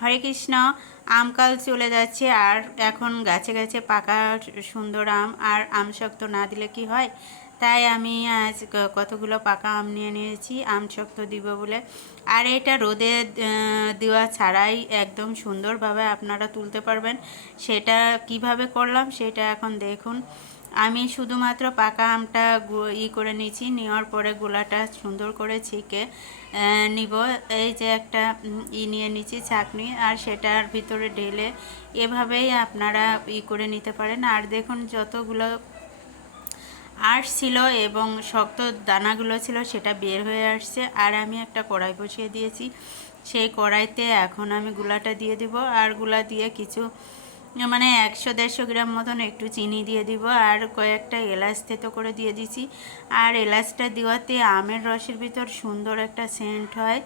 হরে কৃষ্ণ। আমকাল চলে যাচ্ছে আর এখন গাছে গাছে পাকা সুন্দর আম, আর আম শক্ত না দিলে কি হয়, তাই আমি আজ কতগুলো পাকা আম নিয়ে নিয়েছি আম শক্ত দিব বলে। আর এটা রোদে দেওয়া ছাড়াই একদম সুন্দরভাবে আপনারা তুলতে পারবেন। সেটা কিভাবে করলাম সেটা এখন দেখুন। আমি শুধুমাত্র পাকা আমটা করে নিয়েছি, নেওয়ার পরে গোলাটা সুন্দর করে ছেঁকে নিব। এই যে একটা নিয়ে নিয়েছি ছাঁকনি, আর সেটার ভিতরে ঢেলে এভাবেই আপনারা করে নিতে পারেন। আর দেখুন যতগুলো আঁশ ছিল এবং শক্ত দানাগুলো ছিল সেটা বের হয়ে আসছে। আর আমি একটা কড়াই বসিয়ে দিয়েছি, সেই কড়াইতে এখন আমি গুলাটা দিয়ে দিব। আর গুলা দিয়ে কিছু 100-150 গ্রাম মতন একটু চিনি দিয়ে দিব, আর কয়েকটা এলাচ থেতো করে দিয়ে দিছি। আর এলাচটা দেওয়াতে আমের রসের ভিতর সুন্দর একটা সেন্ট হয়,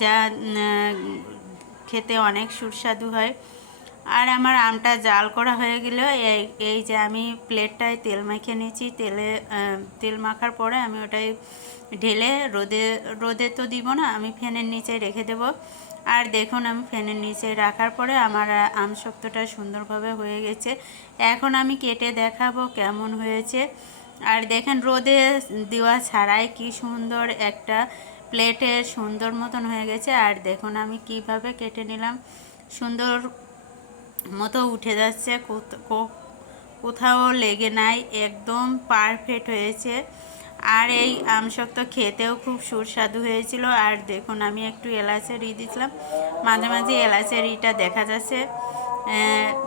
যা খেতে অনেক সুস্বাদু হয়। আর আমার আমটা জাল করা হয়ে গেল। এই যে আমি প্লেটটায় তেল মাখিয়ে নিয়েছি, তেল মাখার পরে আমি ওটাই ঢেলে রোদে তো দিব না, আমি ফ্যানের নিচে রেখে দেব। আর দেখুন আমি ফ্যানের নিচে রাখার পরে আমার আম শক্তটা সুন্দরভাবে হয়ে গেছে। এখন আমি কেটে দেখাবো কেমন হয়েছে। আর দেখেন রোদে দেওয়া ছাড়াই কি সুন্দর একটা প্লেটে সুন্দর মতন হয়ে গেছে। আর দেখুন আমি কিভাবে কেটে নিলাম, সুন্দর মতো উঠে যাচ্ছে, কোথাও লেগে নাই, একদম পারফেক্ট হয়েছে। আর এই আমশক্ত খেতেও খুব সুস্বাদু হয়েছিল। আর দেখুন আমি একটু এলাচের দিয়েছিলাম, মাঝে মাঝে এলাচের দেখা যাচ্ছে,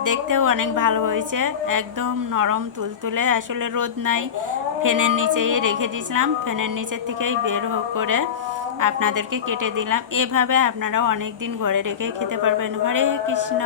দেখতেও অনেক ভালো হয়েছে, একদম নরম তুলতুলে। আসলে রোদ নাই, ফ্যানের নিচেই রেখে দিয়েছিলাম, ফ্যানের নিচের থেকেই বের করে আপনাদেরকে কেটে দিলাম। এভাবে আপনারাও অনেক দিন ঘরে রেখে খেতে পারবেন। হরে কৃষ্ণ।